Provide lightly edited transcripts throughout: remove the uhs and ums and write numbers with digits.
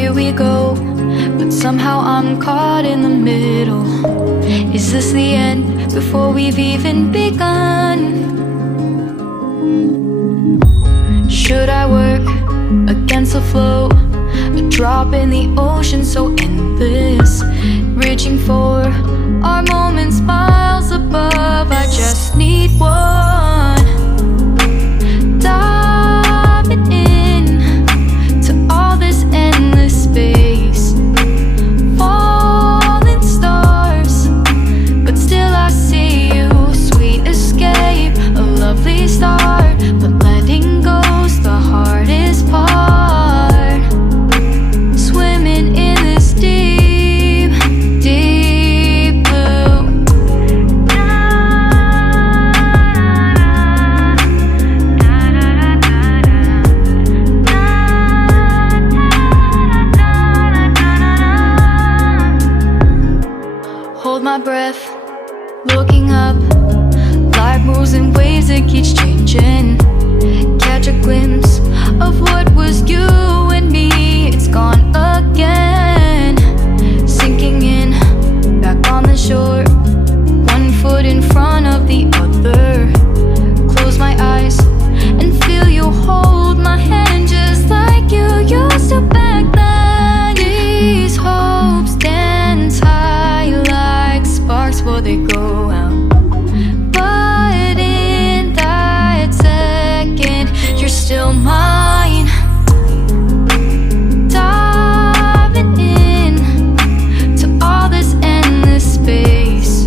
here we go, but somehow I'm caught in the middle. Is this the end before we've even begun? Should I work against the flow? A drop in the ocean so endless, reaching for our moments miles above. I just need one, diving in to all this endless space, falling stars, but still I see you. Sweet escape, a lovely start, but letting go's the hardest part. Swimming in this deep, deep blue. Hold my breath, looking up. Life moves in waves that keeps changing. Catch a glimpse of what was you and me. It's gone again, sinking in, back on the shore. One foot in front of the other. Close my eyes and feel you hold my hand just like you used to back then. These hopes dance high like sparks before they go out. But in that second, you're still mine. Diving in to all this endless space,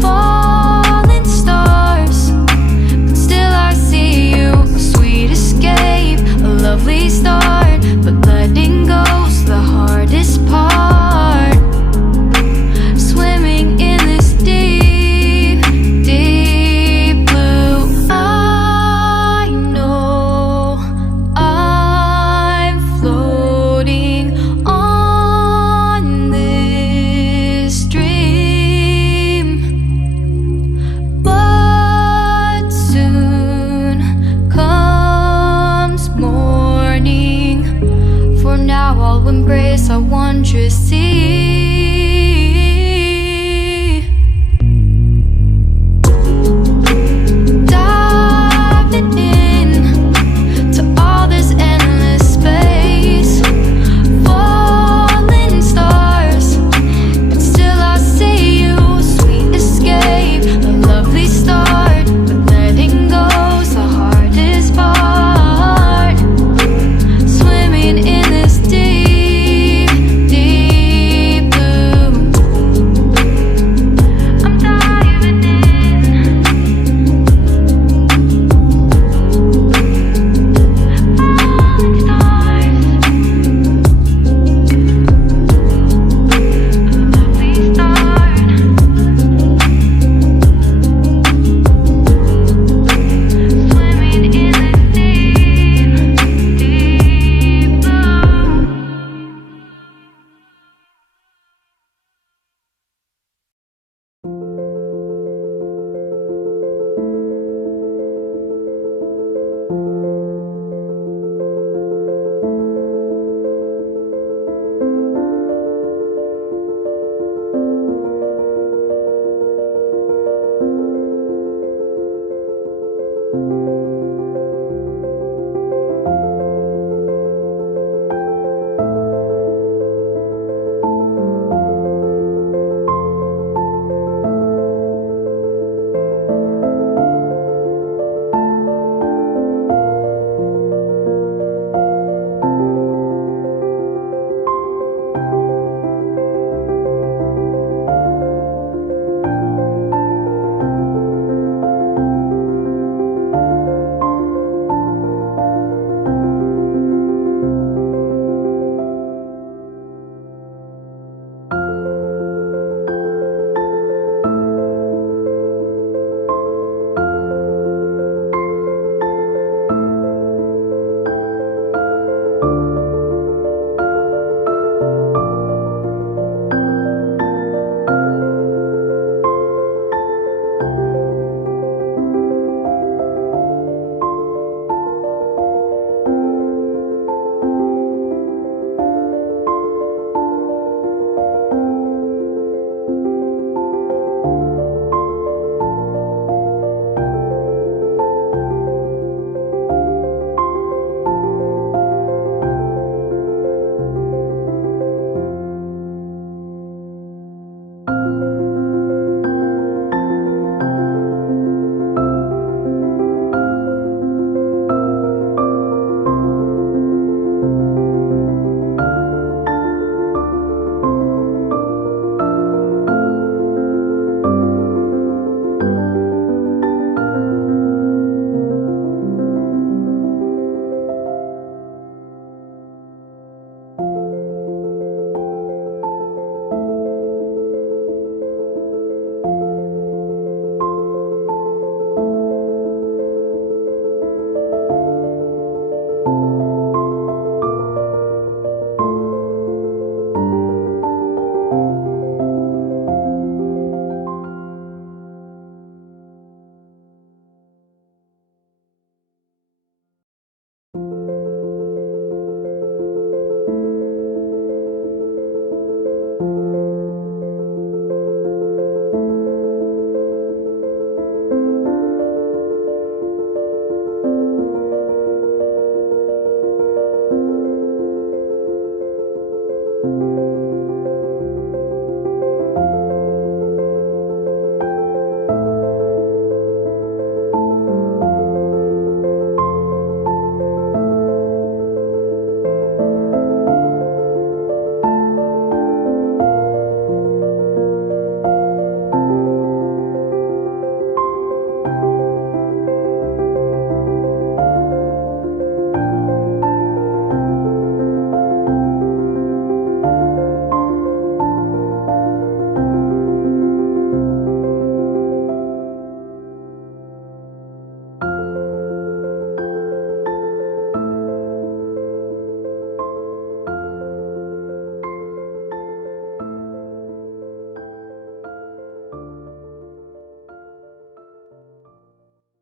falling stars, but still I see you. A sweet escape, a lovely start, but letting go's the hardest part. Swimming in this deep, deep blue. I know I'm floating on this dream, but soon comes morning. For now I'll embrace our wondrous sea. Diving in to all this endless space, falling stars, but still I see you. Sweet escape, a lovely start, but letting go's the hardest part. Swimming in this deep, deep blue.